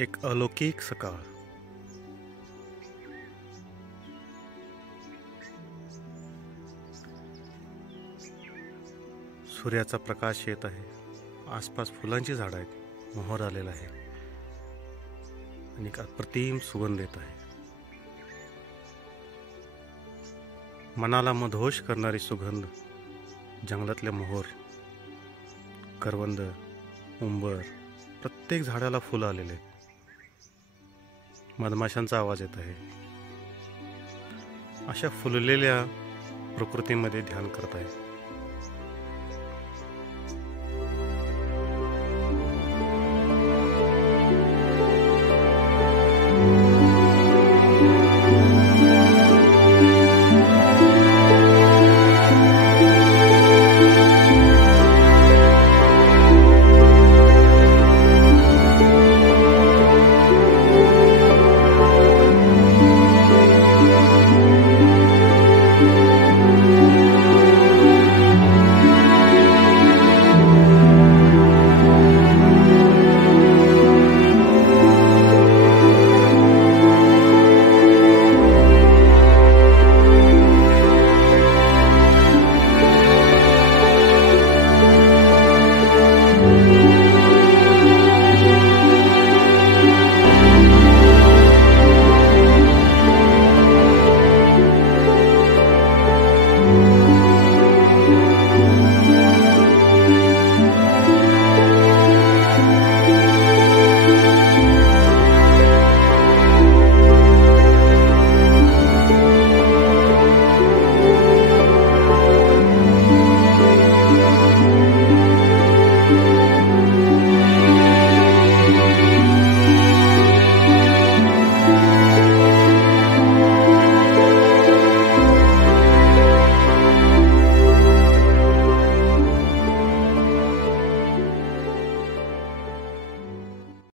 एक अलौकिक सकाळ. सूर्याचा प्रकाश येत आहे. आसपास फुलांची झाडं आहेत. मोहर आलेला आहे आणि एक अप्रतिम सुगंध येत आहे. मनाला मधोश करणारी सुगंध. जंगलातले मोहर, करवंद, उंबर, प्रत्येक झाडाला फुलं आलेले आहेत. मधमाशांचा आवाज येत आहे. अशा फुललेल्या प्रकृतीमध्ये ध्यान करत आहे.